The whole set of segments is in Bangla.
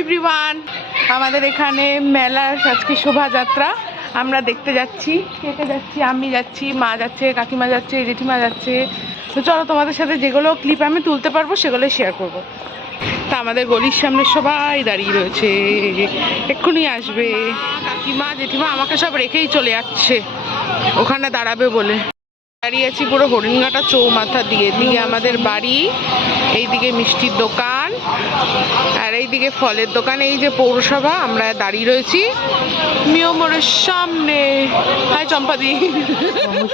এভরিওয়ান আমাদের এখানে মেলার আজকে শোভাযাত্রা। আমরা দেখতে যাচ্ছি কেটে যাচ্ছি, আমি যাচ্ছি, মা যাচ্ছে, কাকিমা যাচ্ছে, জেঠিমা যাচ্ছে। তো চলো তোমাদের সাথে যেগুলো ক্লিপ আমি তুলতে পারব সেগুলো শেয়ার করব। তা আমাদের গলির সামনে সবাই দাঁড়িয়ে রয়েছে। এক্ষুনি আসবে। কাকিমা, জেঠিমা আমাকে সব রেখেই চলে যাচ্ছে। ওখানে দাঁড়াবে বলে। দাঁড়িয়ে আছি পুরো হরিণঘাটা চৌমাথা দিয়ে। দিকে আমাদের বাড়ি এইদিকে মিষ্টির দোকান আর এইদিকে ফলের দোকান। এই যে পৌরসভা আমরা দাঁড়িয়ে রয়েছি। মিয়মোড়ের সামনে। হাই চম্পাদি।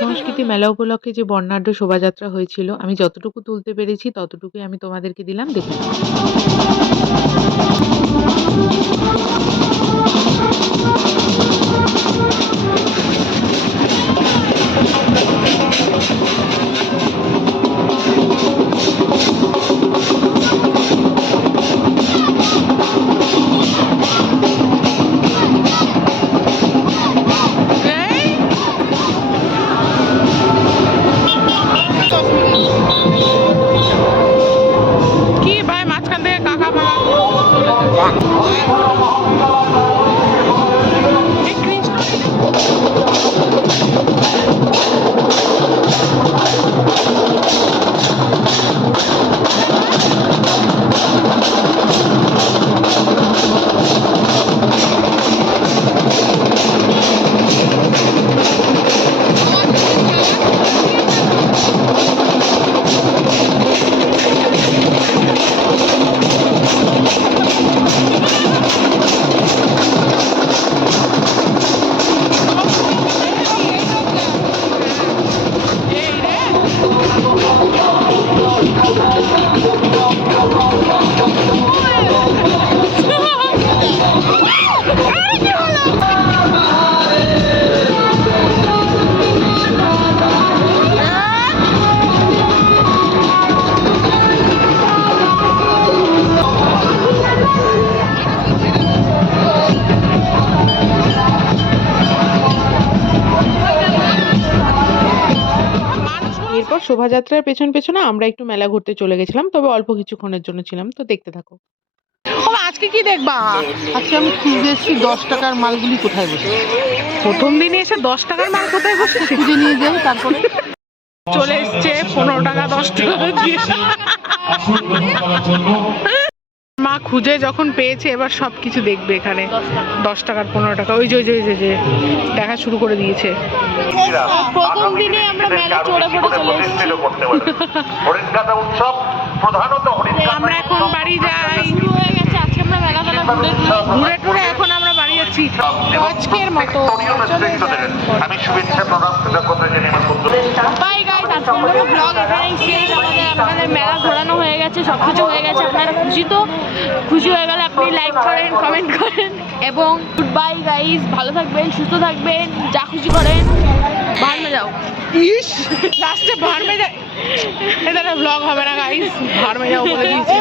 সংস্কৃতি মেলা উপলক্ষে যে বর্ণাঢ্য শোভাযাত্রা হয়েছিল আমি যতটুকু তুলতে পেরেছি ততটুকুই আমি তোমাদেরকে দিলাম। দেখুন। এরপর শোভাযাত্রার পেছন পেছনে আমরা একটু মেলা ঘুরতে চলে গেছিলাম তবে অল্প কিছুক্ষণের জন্য ছিলাম তো দেখতে থাকো। আজকে কি দেখবা? আজকে আমি খুঁজে এসেছি দশ টাকার মালগুলি কোথায় বসে? প্রথম দিনে এসে দশ টাকার মাল কোথায় বসে? খুঁজে নিয়ে যাই তারপরে। চলে এসছে পনেরো টাকা দশ টাকা দিয়ে। মা খুঁজে যখন পেয়েছে এবার সব কিছু দেখবে এখানে। দশ টাকার পনেরো টাকা। ওই যে ওই যে ওই যে, যে দেখা শুরু করে দিয়েছে। প্রথম দিনে আমরা মেলা চড়ে পড়ে চলে এসেছি। হরিণকাতা উৎসব প্রধানত আমরা এখন বাড়ি যাই। হয়ে গেছে আজকে আমরা মেলা মেলা ঘুরে ঘুরে টুরে এখন আমরা বাড়ি যাচ্ছি। আজকের মতো আমি শুভেচ্ছা প্রণাম বাই গাইস আজকে ব্লগ এখানেই শেষ। আমাদের মেলা ঘোরানো হয়ে গেছে সব কিছু হয়ে গেছে। আপনারা খুশি তো? খুশি হয়ে গেলে আপনি লাইক করেন কমেন্ট করেন। এবং গুড বাই গাইজ ভালো থাকবেন, সুস্থ থাকবেন, যা খুশি করেন ভালো যাও। ইস লাস্টে ভাড় যাই এটা ব্লগ হবে না গাইস ভাড় যাও বলে দিয়েছি।